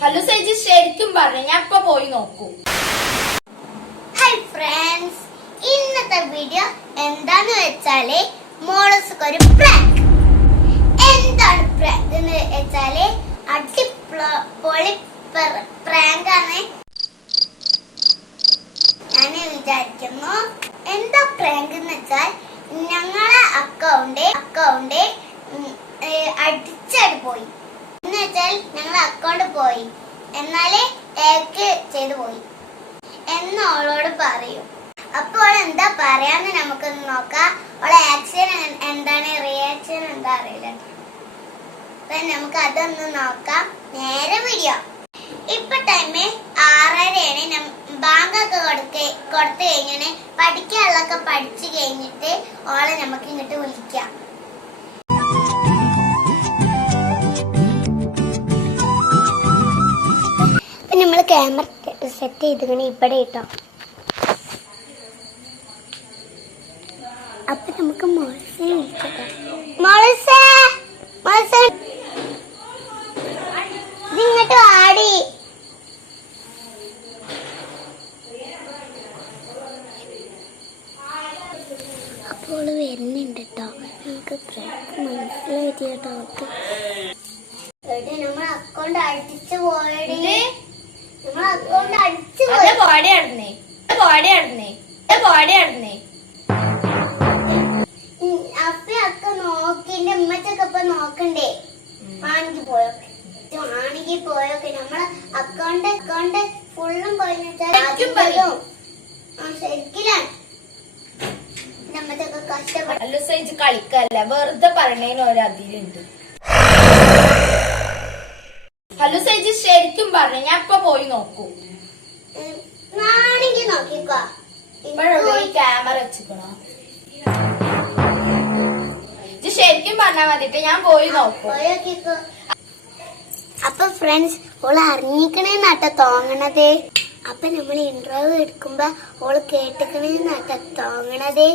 Hello Saiji ശരിക്കും പറഞ്ഞു ഞാൻ ഇപ്പൊ പോയി നോക്കൂ. ഹായ് ഫ്രണ്ട്സ് ഇന്നത്തെ വീഡിയോ എന്താന്ന് വെച്ചാൽ മോളസ് ഒരു പ്രാങ്ക് എന്താണ് പ്രാങ്ക് എന്ന് വെച്ചാൽ അടിപൊളി പ്രാങ്ക് ആണ്. ഞാൻ വിചാരിക്കുന്നു എന്താ പ്രാങ്ക് എന്ന് വെച്ചാൽ ഞങ്ങളെ അക്കൗണ്ട് അക്കൗണ്ട് അടിച്ചടി പോയി. അക്കൗണ്ട് പോയി. എന്നാൽ ഏക്ക് ചെയ്തു പോയി. എന്ന് അവളോട് പറയും. അപ്പോൾ എന്താ പറയാന്ന് നമുക്കൊന്ന് നോക്കാം. അവളെ ആക്ഷൻ എന്താണ്? റിയാക്ഷൻ എന്താ അറിയില്ല. അപ്പൊ നമുക്ക് അതൊന്ന് നോക്കാം. നേരെ വീഡിയോ ഇപ്പൊ ടൈമ് ആറരയാണ്. ബാങ്ക് ഒക്കെ കൊടുക്ക കൊടുത്തു കഴിഞ്ഞാണ് പഠിക്കാനുള്ളതൊക്കെ പഠിച്ചു കഴിഞ്ഞിട്ട് ഓളെ നമുക്ക് ഇങ്ങോട്ട് വിളിക്കാം. ക്യാമറ സെറ്റ് ചെയ്തിങ്ങനെ ഇവിടെ ഇട്ടോ. അപ്പൊ നമുക്ക് ഇത് ഇങ്ങോട്ട് അപ്പോൾ വരുന്നുണ്ട് കേട്ടോ. നമുക്ക് മനസ്സിലായി കേട്ടോ നമ്മൾ അക്കൗണ്ട് അടിച്ചു പോയടി. ഉമ്മച്ചൊക്കെ ഇപ്പൊ നോക്കണ്ടേ? ആണെങ്കിൽ പോയൊക്കെ. ആണെങ്കിൽ പോയൊക്കെ. നമ്മളെ അക്കൗണ്ട് അക്കൗണ്ട് ഫുള്ളും പോയെന്ന് വെച്ചാൽ ശരിക്കിലാണ്. കളിക്കല്ല? വെറുതെ പറയണേന് ഒരു അതിലുണ്ട് ഹലോ സേജി ശരിക്കും പറഞ്ഞു ഞാൻ ഇപ്പൊ പോയി നോക്കൂ നാണെങ്കിൽ നോക്കിക്കോ. ഇപ്പോഴുള്ള ഈ ക്യാമറ വെച്ചിക്കണോ ഇത് ശരിക്കും പറഞ്ഞാ മതിട്ട് ഞാൻ പോയി നോക്കൂ. പോയോക്കിക്കോ അപ്പൊ ഫ്രണ്ട്സ് ഓൾ അറിഞ്ഞിക്കണേന്നാട്ട തോങ്ങണതേ അപ്പൊ നമ്മൾ ഇന്റർവ്യൂ എടുക്കുമ്പോ ഓൾ കേട്ടിക്കണേന്നാട്ട തോങ്ങണതേ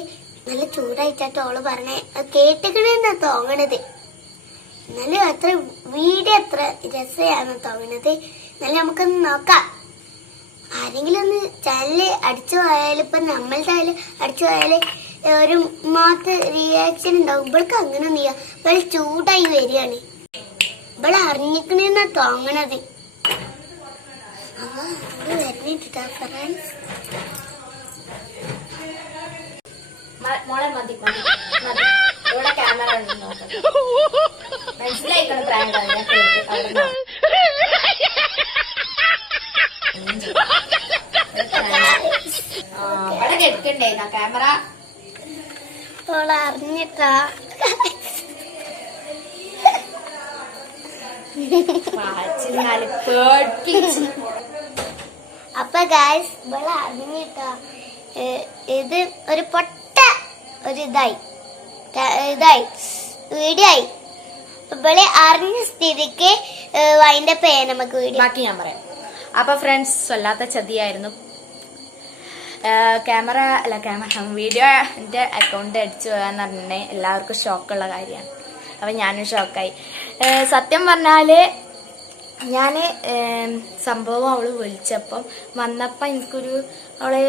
നല്ല ചൂടായിട്ടാട്ടോ ഓൾ പറഞ്ഞേ. കേട്ടിക്കണേന്നാ തോങ്ങണത് എന്നാലും അത്ര വീട് അത്ര രസമാണ് തോന്നണത്. എന്നാലും നമുക്കൊന്ന് നോക്കാം. ആരെങ്കിലും ഒന്ന് ചാനൽ അടിച്ചു പോയാൽ ഇപ്പൊ നമ്മൾ ചാനൽ അടിച്ചു പോയാൽ ഒരു മാത്ത് റിയാക്ഷൻ ഉണ്ടാവും. ഇവൾക്ക് അങ്ങനെ ഒന്നും ചെയ്യാം ഇവൾ ചൂടായി വരികയാണ്. ഇവളെ അറിഞ്ഞിക്കണെന്നാ തോങ്ങണത് മോളെ മനസ്സിലായിക്കണം പ്രാങ്ക് ഇവിടെ കെടുക്കണ്ടേ ക്യാമറ അറിഞ്ഞിട്ടാ. അപ്പൊ ഗായ്സ് ഇവളെ അറിഞ്ഞിട്ടാ. ഇത് ഒരു പൊട്ട ഒരു ഇതായി. ഇതായി. വീഡിയോ ആയി. ഇവളെ അറിഞ്ഞ സ്ഥിതിക്ക് അതിന്റെ പേ നമുക്ക് വീഡിയോ ബാക്കി ഞാൻ പറയാം. അപ്പൊ ഫ്രണ്ട്സ് വല്ലാത്ത ചതിയായിരുന്നു. ക്യാമറ അല്ല ക്യാമറ വീഡിയോ എന്റെ അക്കൗണ്ട് അടിച്ചു പോകാന്ന് പറഞ്ഞിട്ടുണ്ടെങ്കിൽ എല്ലാവർക്കും ഷോക്കുള്ള കാര്യമാണ്. അപ്പം ഞാനും ഷോക്കായി സത്യം പറഞ്ഞാൽ ഞാൻ സംഭവം അവൾ വിളിച്ചപ്പം വന്നപ്പം എനിക്കൊരു അവളെ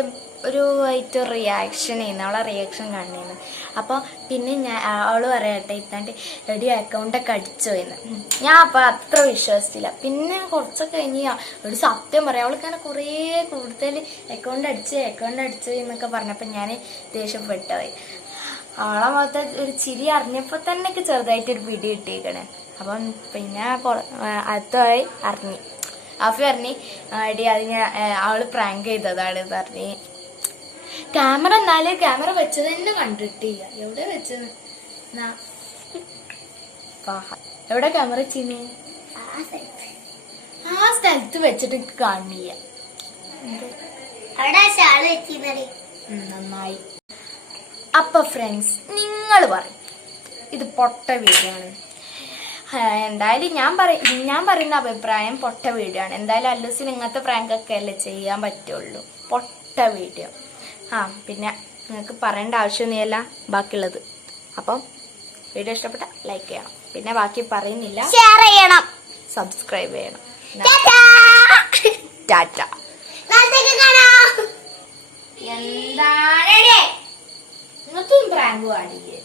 ഒരു ആയിട്ട് റിയാക്ഷൻ ചെയ്യുന്നു അവളെ റിയാക്ഷൻ കാണുന്നു അപ്പോൾ പിന്നെ ഞാൻ അവൾ പറയട്ടെ ഇത്താണ്ട് എടി അക്കൗണ്ടൊക്കെ അടിച്ചു എന്ന്. ഞാൻ അപ്പോൾ അത്ര വിശ്വസിച്ചില്ല. പിന്നെ കുറച്ചൊക്കെ കഴിഞ്ഞ് ഒരു സത്യം പറയാം അവൾക്കങ്ങനെ കുറേ കൂടുതൽ അക്കൗണ്ട് അടിച്ച് അക്കൗണ്ട് അടിച്ചു എന്നൊക്കെ പറഞ്ഞപ്പോൾ ഞാൻ ദേഷ്യപ്പെട്ടു പോയി. അവളെ മുഖത്ത് ഒരു ചിരി അറിഞ്ഞപ്പോൾ തന്നെ എനിക്ക് ചെറുതായിട്ടൊരു പിടി കിട്ടിയേക്കണേ. അപ്പം പിന്നെ വഴി അറിഞ്ഞു. അഫി പറഞ്ഞു എടി അത് ഞാൻ അവൾ പ്രാങ്ക് ചെയ്തതാണ് എന്ന് പറഞ്ഞ്. ക്യാമറ എന്നാൽ ക്യാമറ വെച്ചത് തന്നെ കണ്ടിട്ടില്ല എവിടെ വെച്ചത്. എവിടെ ക്യാമറ വെച്ചിന്? ആ സ്ഥലത്ത്. വെച്ചിട്ട് കാണില്ല. നന്നായി. അപ്പൊ ഫ്രണ്ട്സ് നിങ്ങൾ പറയും. ഇത് പൊട്ട വീഡിയോ ആണ്. എന്തായാലും ഞാൻ പറ ഞാൻ പറയുന്ന അഭിപ്രായം പൊട്ട വീഡിയോ ആണ്. എന്തായാലും അല്ലൂസിന് ഇങ്ങനത്തെ പ്രാങ്ക് ഒക്കെ അല്ലേ ചെയ്യാൻ പറ്റുള്ളൂ. പൊട്ട വീഡിയോ ആ പിന്നെ നിങ്ങൾക്ക് പറയേണ്ട ആവശ്യമൊന്നുമില്ല. ബാക്കിയുള്ളത്. അപ്പം വീഡിയോ ഇഷ്ടപ്പെട്ട ലൈക്ക് ചെയ്യണം. പിന്നെ ബാക്കി പറയുന്നില്ല. ഷെയർ ചെയ്യണം. സബ്സ്ക്രൈബ് ചെയ്യണം. ടാറ്റാ. എന്താണ് ഇങ്ങനത്തെ ആണ് പാടില്ലേ